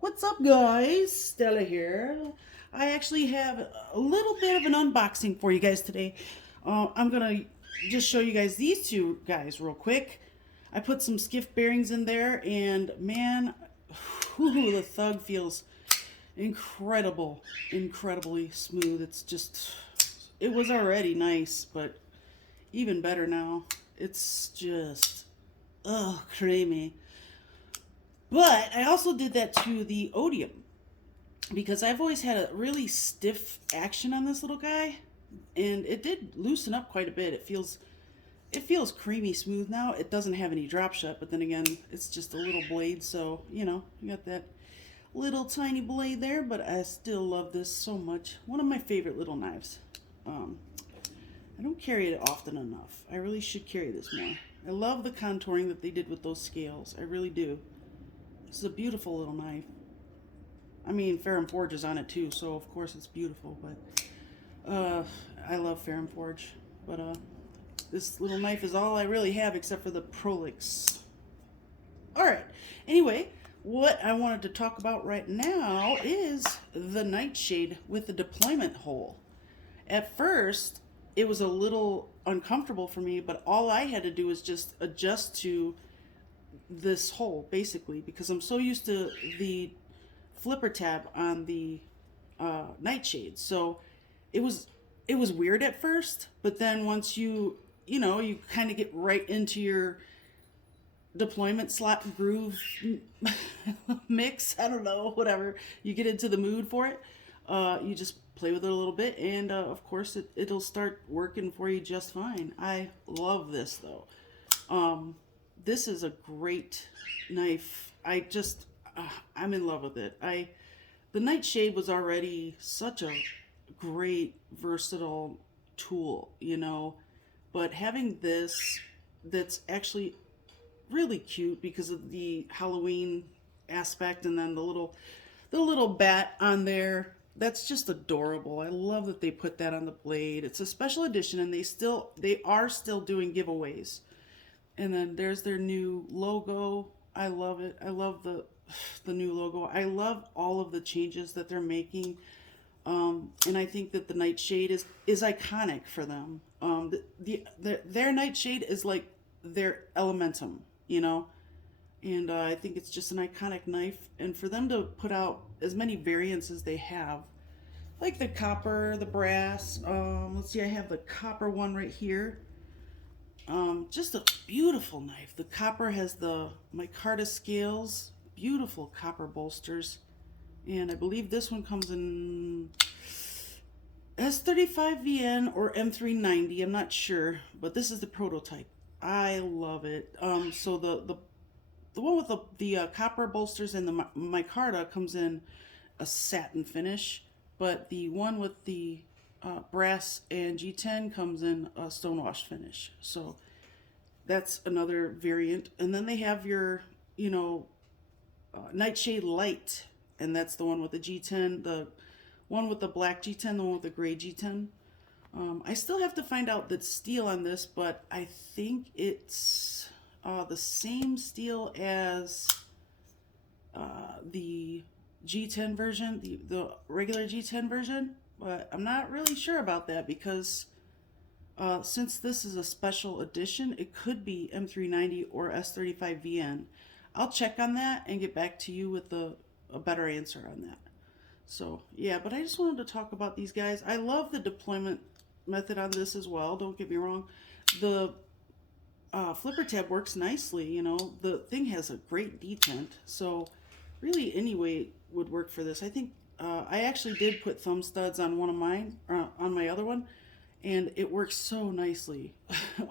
What's up, guys? Stella here. I actually have a little bit of an unboxing for you guys today. I'm gonna just show you guys these two guys real quick. I put some Skiff bearings in there, and man, whew, the thug feels incredible, incredibly smooth. It was already nice, but even better now. It's just, creamy. But I also did that to the Odium because I've always had a really stiff action on this little guy, and it did loosen up quite a bit. It feels creamy smooth now. It doesn't have any drop shut, but then again, it's just a little blade, so you got that little tiny blade there. But I still love this so much. One of my favorite little knives. Um, I don't carry it often enough. I really should carry this more. I love the contouring that they did with those scales. I really do. This is a beautiful little knife. I mean, Ferrum Forge is on it too, so of course it's beautiful. But I love Ferrum Forge. But this little knife is all I really have except for the Prolix. All right. Anyway, what I wanted to talk about right now is the Nightshade with the deployment hole. At first, it was a little uncomfortable for me, but all I had to do was just adjust to this hole basically because I'm so used to the flipper tab on the Nightshade. So it was it was weird at first, but then once you kind of get right into your deployment slot groove mix, I don't know, whatever, you get into the mood for it, you just play with it a little bit, and of course it'll start working for you just fine. I love this though. This is a great knife. I'm in love with it. The Nightshade was already such a great versatile tool, but having this that's actually really cute because of the Halloween aspect, and then the little bat on there. That's just adorable. I love that they put that on the blade. It's a special edition, and they are still doing giveaways. And then there's their new logo. I love it. I love the new logo. I love all of the changes that they're making. And I think that the Nightshade is iconic for them. Their Nightshade is like their Elementum, you know, and I think it's just an iconic knife. And for them to put out as many variants as they have, like the copper, the brass. Let's see, I have the copper one right here. Just a beautiful knife. The copper has the micarta scales, beautiful copper bolsters, and I believe this one comes in S35VN or M390. I'm not sure, but this is the prototype. I love it. So the one with the copper bolsters and the micarta comes in a satin finish, but the one with the brass and G10 comes in a stonewashed finish. So that's another variant. And then they have your, Nightshade Light, and that's the one with the G10, the one with the black G10, the one with the gray G10. I still have to find out the steel on this, but I think it's the same steel as the G10 version, the regular G10 version, but I'm not really sure about that because since this is a special edition, it could be M390 or S35VN. I'll check on that and get back to you with a better answer on that. So, yeah, but I just wanted to talk about these guys. I love the deployment method on this as well, don't get me wrong. The flipper tab works nicely, the thing has a great detent, so really any way would work for this. I think I actually did put thumb studs on one of mine, on my other one, and it works so nicely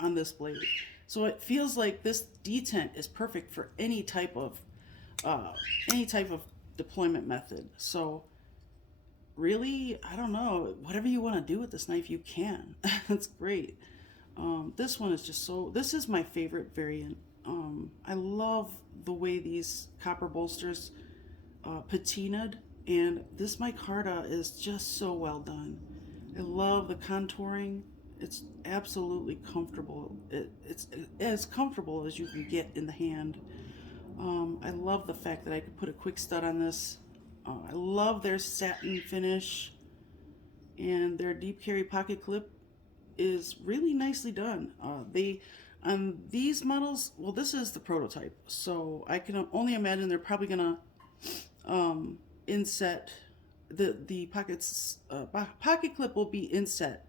on this blade. So it feels like this detent is perfect for uh, any type of deployment method. So really, I don't know, whatever you want to do with this knife, you can. That's great. This one is just so. This is my favorite variant. I love the way these copper bolsters patinaed, and this micarta is just so well done. I love the contouring. It's absolutely comfortable. It's as comfortable as you can get in the hand. I love the fact that I could put a quick stud on this. I love their satin finish, and their deep carry pocket clip is really nicely done. They on these models, well, this is the prototype, so I can only imagine they're probably gonna inset the pocket clip will be inset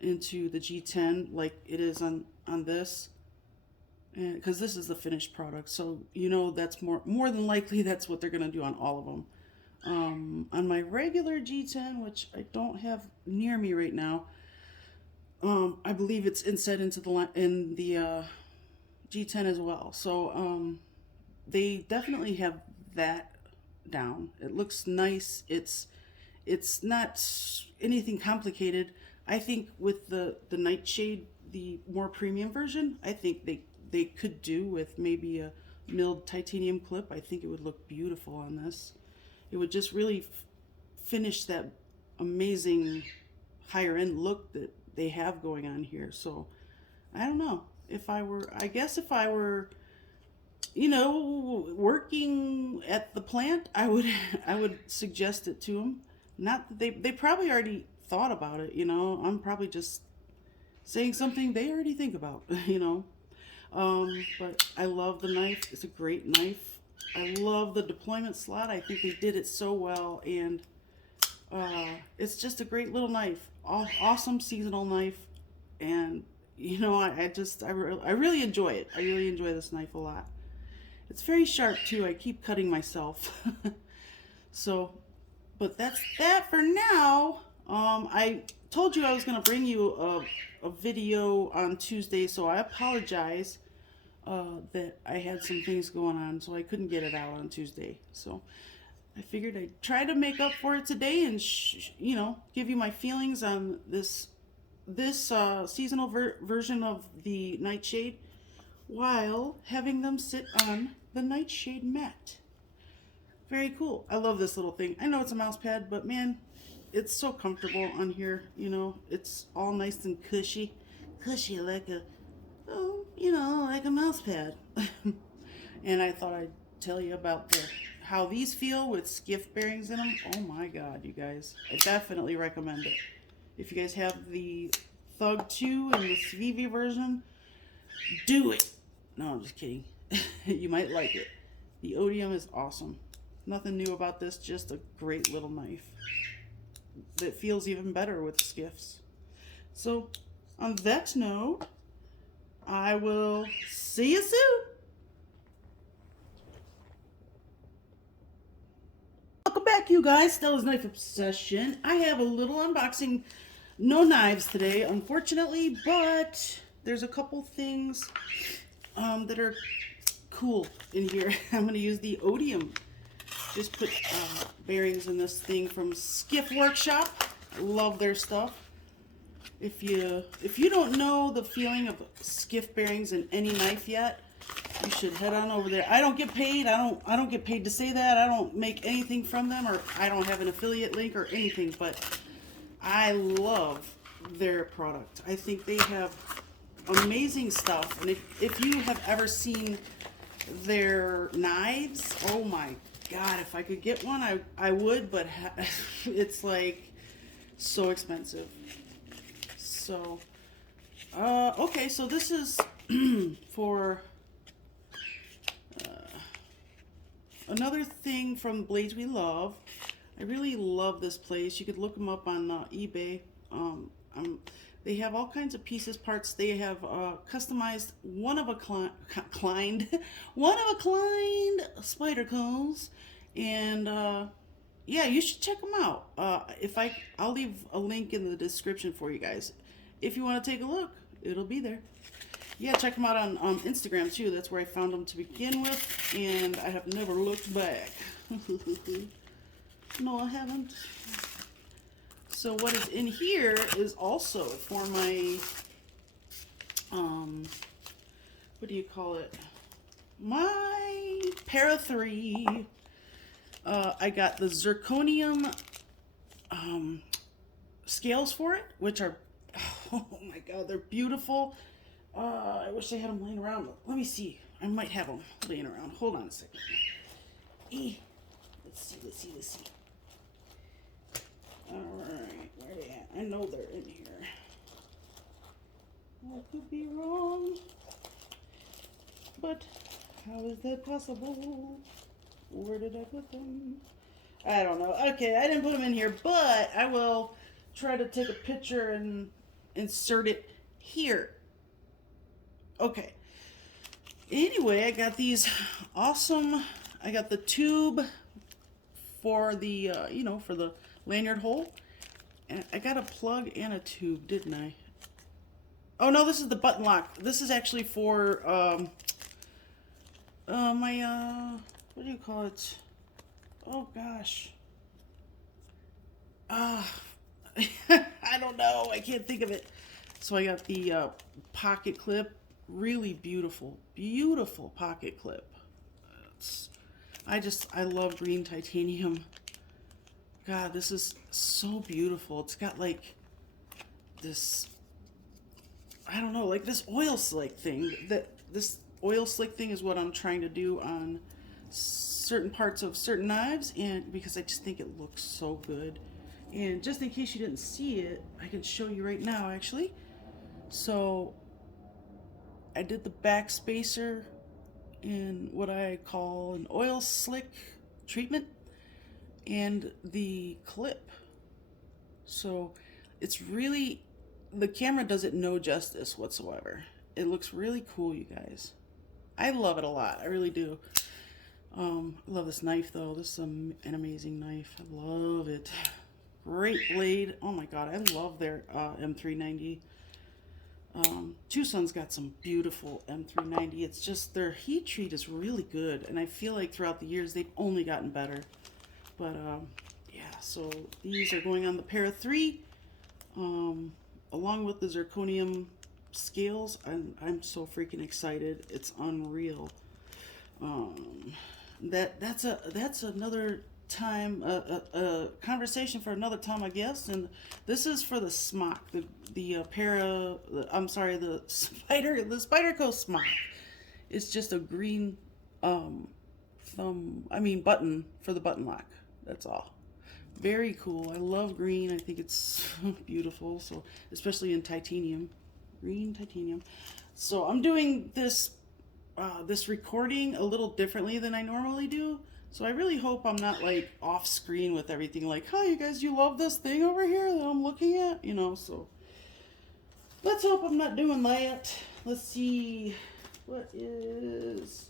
into the G10 like it is on this, and because this is the finished product, so you know that's more than likely that's what they're gonna do on all of them. On my regular G10, which I don't have near me right now, I believe it's inset into the G10 as well. So they definitely have that down. It looks nice. It's not anything complicated. I think with the Nightshade, the more premium version, I think they could do with maybe a milled titanium clip. I think it would look beautiful on this. It would just really finish that amazing higher end look that they have going on here. So I don't know, I guess if I were, you know, working at the plant, I would I would suggest it to them. Not that they probably already thought about it, you know. I'm probably just saying something they already think about, you know. But I love the knife. It's a great knife. I love the deployment slot. I think they did it so well, and it's just a great little knife. Awesome seasonal knife, and you know, I really enjoy it. I really enjoy this knife a lot. It's very sharp too. I keep cutting myself. So, but that's that for now. I told you I was gonna bring you a video on Tuesday, so I apologize that I had some things going on, so I couldn't get it out on Tuesday. So I figured I'd try to make up for it today and you know, give you my feelings on this seasonal version of the Nightshade while having them sit on the Nightshade mat. Very cool. I love this little thing. I know it's a mouse pad, but man, it's so comfortable on here. You know, it's all nice and cushy like a, oh, you know, like a mouse pad. And I thought I'd tell you about how these feel with Skiff bearings in them. Oh my God, you guys, I definitely recommend it. If you guys have the Thug 2 and the Svivi version, do it. No, I'm just kidding. You might like it. The Odium is awesome. Nothing new about this, just a great little knife that feels even better with Skiffs. So, on that note, I will see you soon. Welcome back, you guys. Stella's Knife Obsession. I have a little unboxing. No knives today, unfortunately, but there's a couple things that are cool in here. I'm going to use the Odium. Just put bearings in this thing from Skiff Workshop. I love their stuff. If you don't know the feeling of Skiff bearings in any knife yet, you should head on over there. I don't get paid. I don't get paid to say that. I don't make anything from them, or I don't have an affiliate link or anything, but I love their product. I think they have amazing stuff, and if you have ever seen their knives, oh my God, if I could get one, I would, but it's like so expensive. So, okay, so this is for another thing from Blades We Love. I really love this place. You could look them up on eBay. They have all kinds of pieces, parts. They have customized one of a kind Spydercos, and yeah, you should check them out. I'll leave a link in the description for you guys. If you want to take a look, it'll be there. Yeah, check them out on Instagram too. That's where I found them to begin with, and I have never looked back. No, I haven't. So what is in here is also for my, what do you call it? My Para 3. I got the zirconium scales for it, which are, oh my God, they're beautiful. I wish I had them laying around. Let me see. I might have them laying around. Hold on a second. Let's see. Alright, where are they at? I know they're in here. I could be wrong. But how is that possible? Where did I put them? I don't know. Okay, I didn't put them in here, but I will try to take a picture and insert it here. Okay. Anyway, I got these awesome, I got the tube for the, for the lanyard hole. And I got a plug and a tube, didn't I? Oh no, this is the button lock. This is actually for, my, what do you call it? Oh gosh. I don't know. I can't think of it. So I got the pocket clip. Really beautiful, beautiful pocket clip. I love green titanium. God, this is so beautiful. It's got like this, I don't know, like this oil slick thing. This oil slick thing is what I'm trying to do on certain parts of certain knives, and because I just think it looks so good. And just in case you didn't see it, I can show you right now actually. So I did the back spacer in what I call an oil slick treatment and the clip. So it's really, the camera does it no justice whatsoever. It looks really cool, you guys. I love it a lot. I really do. I love this knife though. This is an amazing knife. I love it. Great blade. Oh my god, I love their M390. Tucson's got some beautiful M390. It's just their heat treat is really good, and I feel like throughout the years they've only gotten better. But yeah, so these are going on the pair of 3, along with the zirconium scales. I'm so freaking excited. It's unreal. That's another time, a conversation for another time, I guess. And this is for the smock, the Spyderco smock. It's just a green button for the button lock. That's all. Very cool. I love green. I think it's beautiful. So especially in titanium, green titanium. So I'm doing this recording a little differently than I normally do. So I really hope I'm not like off screen with everything, like, hi you guys, you love this thing over here that I'm looking at, so let's hope I'm not doing that. Let's see what is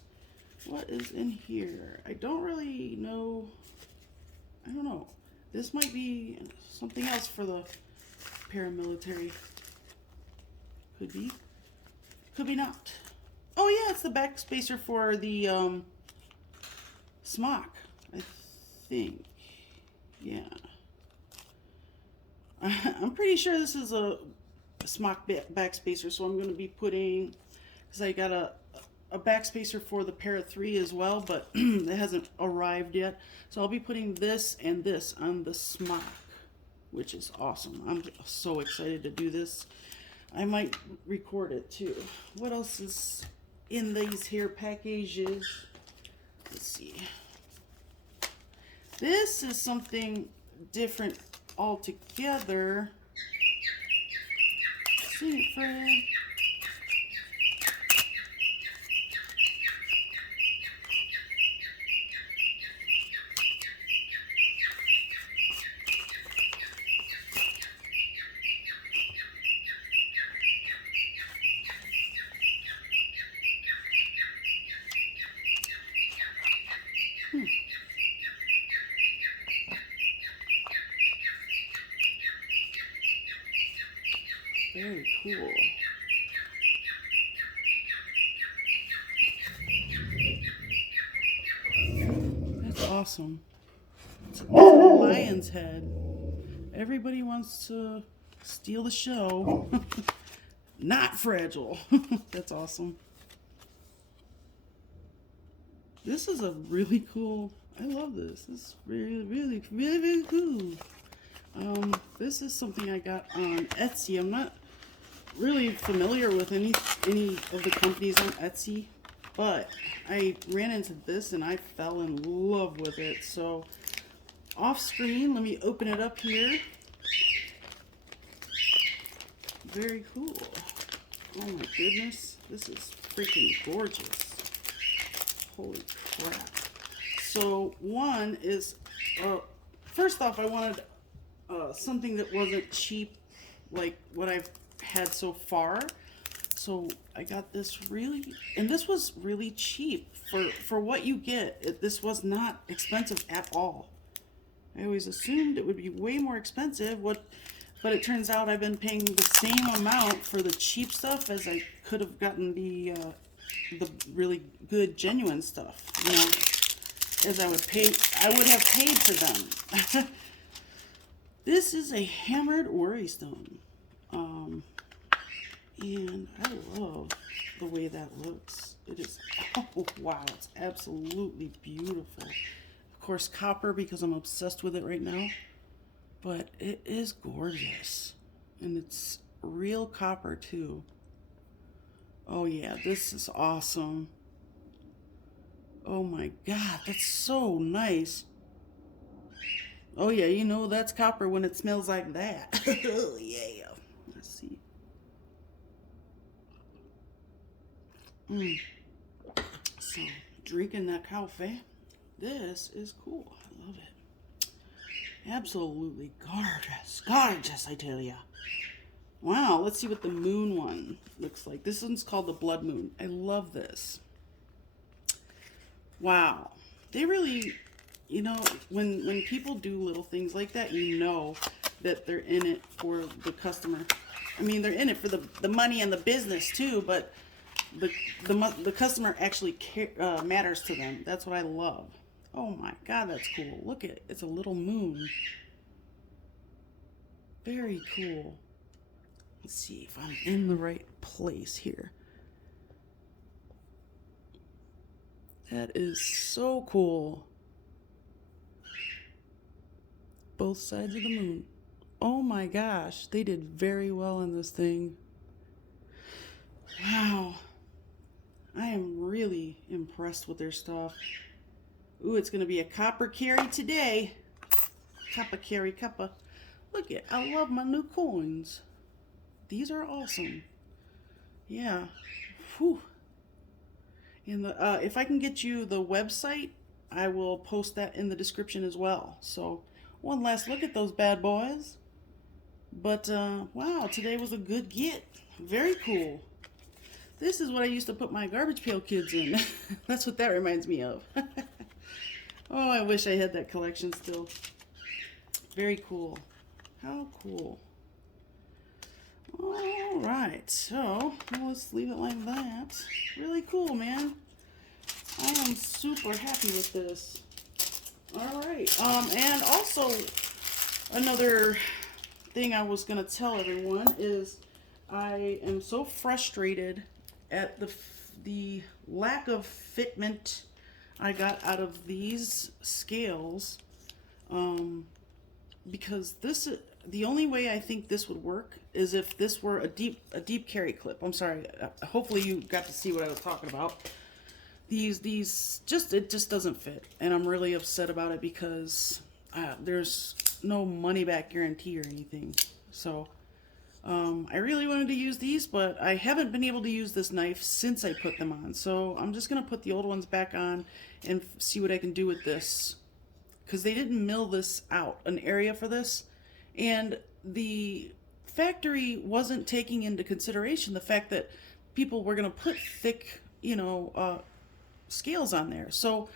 in here. I don't really know. I don't know. This might be something else for the paramilitary. Could be. Could be not. Oh yeah, it's the back spacer for the smock, I think. Yeah. I'm pretty sure this is a smock back spacer, so I'm going to be putting, because I got a back spacer for the pair of 3 as well, but it hasn't arrived yet. So I'll be putting this and this on the smock, which is awesome. I'm so excited to do this. I might record it too. What else is in these here packages? Let's see. This is something different altogether. See it, Fred? Very cool. That's awesome. It's a lion's head. Everybody wants to steal the show. Not fragile. That's awesome. This is a really cool, I love this. This is really, really, really, really cool. This is something I got on Etsy. I'm not really familiar with any of the companies on Etsy. but I ran into this and I fell in love with it. So off screen, let me open it up here. Very cool. Oh my goodness, this is freaking gorgeous. Holy crap. So one is, first off, I wanted something that wasn't cheap like what I've had so far. So I got this and this was really cheap for what you get. This was not expensive at all. I always assumed it would be way more expensive, but it turns out I've been paying the same amount for the cheap stuff as I could have gotten the really good genuine stuff, you know, as I would have paid for them. This is a hammered worry stone. And I love the way that looks. It is, oh wow, it's absolutely beautiful. Of course, copper, because I'm obsessed with it right now. But it is gorgeous. And it's real copper too. Oh yeah, this is awesome. Oh my God, that's so nice. Oh yeah, you know that's copper when it smells like that. Oh yeah. Let's see. So, drinking that coffee. This is cool. I love it. Absolutely gorgeous. Gorgeous, I tell ya. Wow, let's see what the moon one looks like. This one's called the blood moon. I love this. Wow. They really, you know, when people do little things like that, you know that they're in it for the customer. I mean, they're in it for the money and the business too, but the customer actually matters to them. That's what I love. Oh my God, that's cool. Look at it. It's a little moon. Very cool. Let's see if I'm in the right place here. That is so cool. Both sides of the moon. Oh my gosh, they did very well on this thing. Wow. I am really impressed with their stuff. Ooh, it's going to be a copper carry today. Copper carry, copper. Look at, I love my new coins. These are awesome. Yeah. Whew. And if I can get you the website, I will post that in the description as well. So one last look at those bad boys. But wow, today was a good get. Very cool. This is what I used to put my garbage pail kids in. That's what that reminds me of. Oh, I wish I had that collection still. Very cool. How cool. All right, so let's leave it like that. Really cool, man. I am super happy with this. All right, and also another thing I was gonna tell everyone is I am so frustrated at the lack of fitment I got out of these scales, because the only way I think this would work is if this were a deep carry clip. I'm sorry. Hopefully you got to see what I was talking about. It just doesn't fit, and I'm really upset about it because there's no money back guarantee or anything. So I really wanted to use these, but I haven't been able to use this knife since I put them on. So I'm just gonna put the old ones back on and see what I can do with this, because they didn't mill this out, an area for this, and the factory wasn't taking into consideration the fact that people were going to put thick, scales on there. So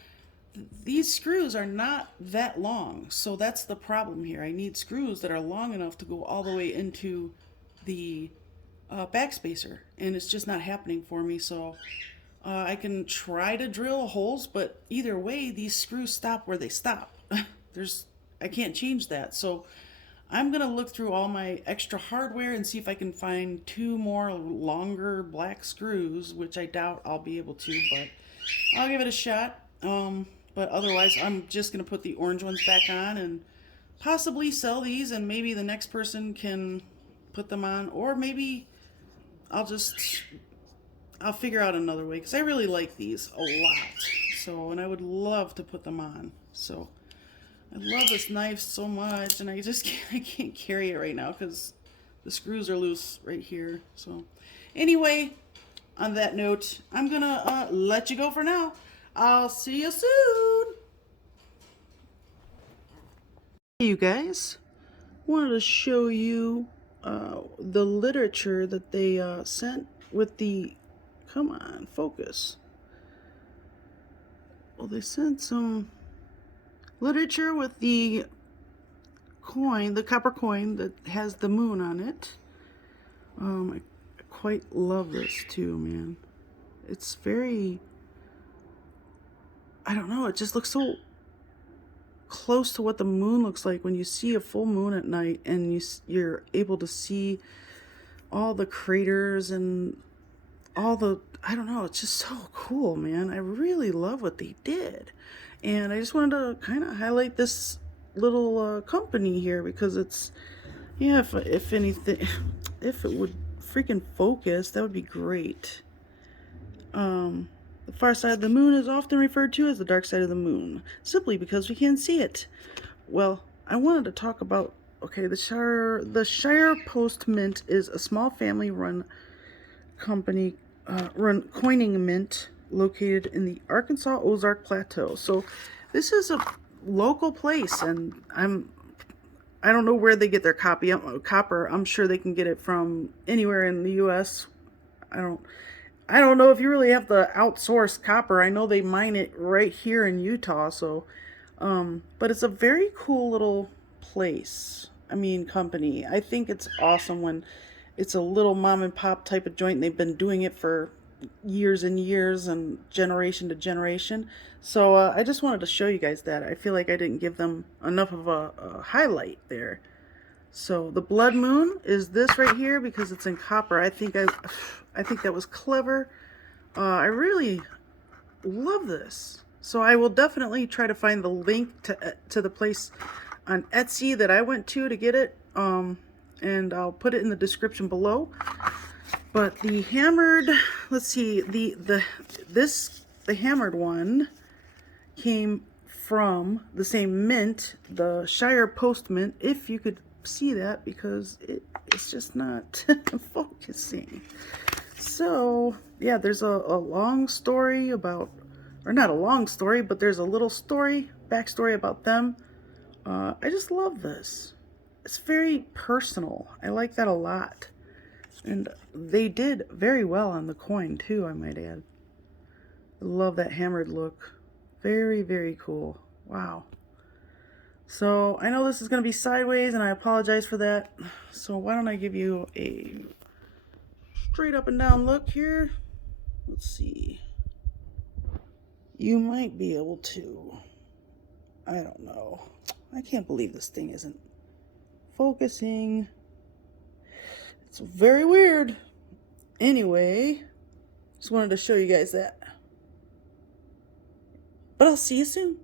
these screws are not that long. So that's the problem here. I need screws that are long enough to go all the way into the backspacer, and it's just not happening for me. So I can try to drill holes, but either way, these screws stop where they stop. I can't change that. So I'm gonna look through all my extra hardware and see if I can find 2 more longer black screws, which I doubt I'll be able to, but I'll give it a shot. But otherwise, I'm just gonna put the orange ones back on and possibly sell these, and maybe the next person can put them on, or maybe I'll just I'll figure out another way because I really like these a lot. So, and I would love to put them on. So, I love this knife so much, and I just I can't carry it right now because the screws are loose right here. So, anyway, on that note, I'm gonna let you go for now. I'll see you soon. Hey, you guys, wanted to show you the literature that they sent with the. Come on, focus. Well, they sent some literature with the coin, the copper coin that has the moon on it. I quite love this too, man. It's very, I don't know, it just looks so close to what the moon looks like when you see a full moon at night, and you're able to see all the craters and all the, I don't know, it's just so cool, man. I really love what they did. And I just wanted to kind of highlight this little company here because it's, yeah, if anything, if it would freaking focus, that would be great. The far side of the moon is often referred to as the dark side of the moon, simply because we can't see it. Well, I wanted to talk about, okay, the Shire Post Mint is a small family-run company, run coining mint located in the Arkansas Ozark Plateau. So this is a local place, and I don't know where they get their copper. I'm sure they can get it from anywhere in the U.S. I don't know if you really have to outsource copper. I know they mine it right here in Utah. So, but it's a very cool little place. I mean, company. I think it's awesome when it's a little mom and pop type of joint. And they've been doing it for years and years and generation to generation. So I just wanted to show you guys that. I feel like I didn't give them enough of a highlight there. So the blood moon is this right here because it's in copper. I think that was clever. I really love this. So I will definitely try to find the link to the place on Etsy that I went to get it. And I'll put it in the description below. But the hammered, let's see, the hammered one came from the same mint, the Shire Post Mint, if you could see that, because it's just not focusing. So yeah, there's a long story about, or not a long story, but there's a little backstory about them. I just love this. It's very personal. I like that a lot. And they did very well on the coin too, I might add. I love that hammered look. Very, very cool. Wow. So I know this is going to be sideways, and I apologize for that. So why don't I give you a straight up and down look here. Let's see. You might be able to. I don't know. I can't believe this thing isn't focusing. It's very weird. Anyway, just wanted to show you guys that. But I'll see you soon.